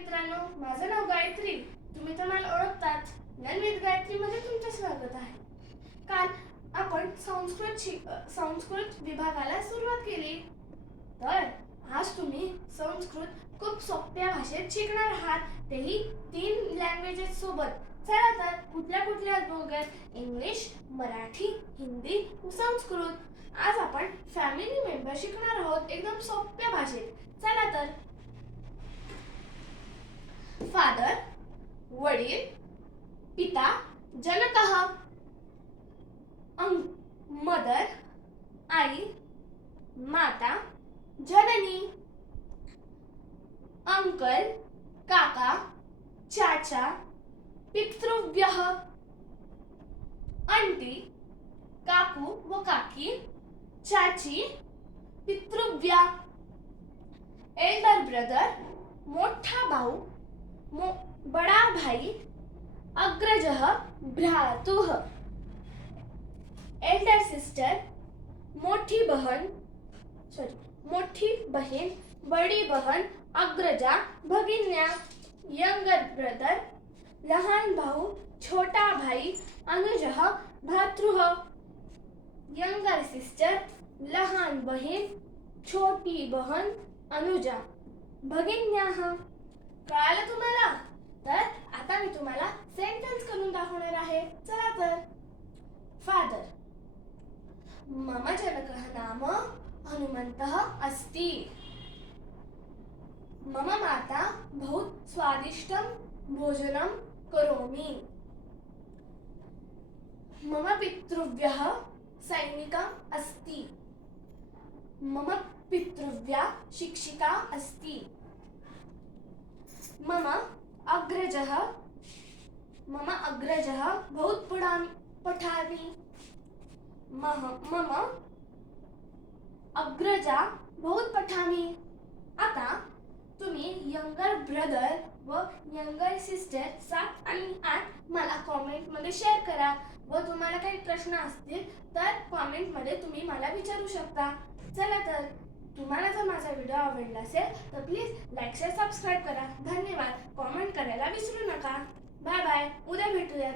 मित्रांनो माझं नाव गायत्री. तुम्ही तर मला ओळखताच नलवित गायत्रीमध्ये तुमचं स्वागत आहे. काल आपण संस्कृत शिक संस्कृत विभागाला सुरुवात केली. तर आज तुम्ही संस्कृत खूप सोप्या भाषेत शिकणार आहात. तेही तीन लँग्वेजेस सोबत. चला तर कुठल्या कुठल्या बघूयात इंग्लिश मराठी हिंदी संस्कृत. आज आपण फॅमिली मेंबर शिकणार आहोत. एकदम सोप्या भाषेत. चला तर फादर वडील पिता जनकः मदर आई माता जननी अंकल काका चाचा पितृव्यः आंटी काकू व काकी चाची पितृव्या एल्डर ब्रदर मोठा भाऊ बडा भाई, अग्रजः भ्रातुः। एल्डर सिस्टर मोठी बहन सॉरी मोठी बहन बडी बहन, अग्रजा, भगिन्या यंगर ब्रदर लहान भाऊ, छोटा भाई, अनुजः भ्रातृः। यंगर सिस्टर लहान बहन छोटी बहन, अनुजा, भगिन्याः। कळालं तुम्हाला? तर आता मी तुम्हाला सेंटेन्स करून दाखवणार आहे. चला तर. फादर मम जनकः नाम हनुमन्तः अस्ति. मम माता बहु स्वादिष्टं भोजनं करोमि. मम पितृव्यः सैनिका अस्ति. मम पितृव्या शिक्षिका अस्ति. मम अग्रजः मम अग्रजः बहु पठामि पठामि। मह मम अग्रजा बहुत पठामि। आता तुम्ही यंगर ब्रदर व यंगर सिस्टर सात आणि आठ मला कॉमेंटमध्ये शेअर करा. व तुम्हाला काही प्रश्न असतील तर कॉमेंटमध्ये तुम्ही मला विचारू शकता. चला तर तुम्हाला जर माझा व्हिडिओ आवडला असेल तर प्लीज लाईक शेअर सबस्क्राईब करा. धन्यवाद. कॉमेंट करायला विसरू नका. बाय बाय उद्या भेटूयात.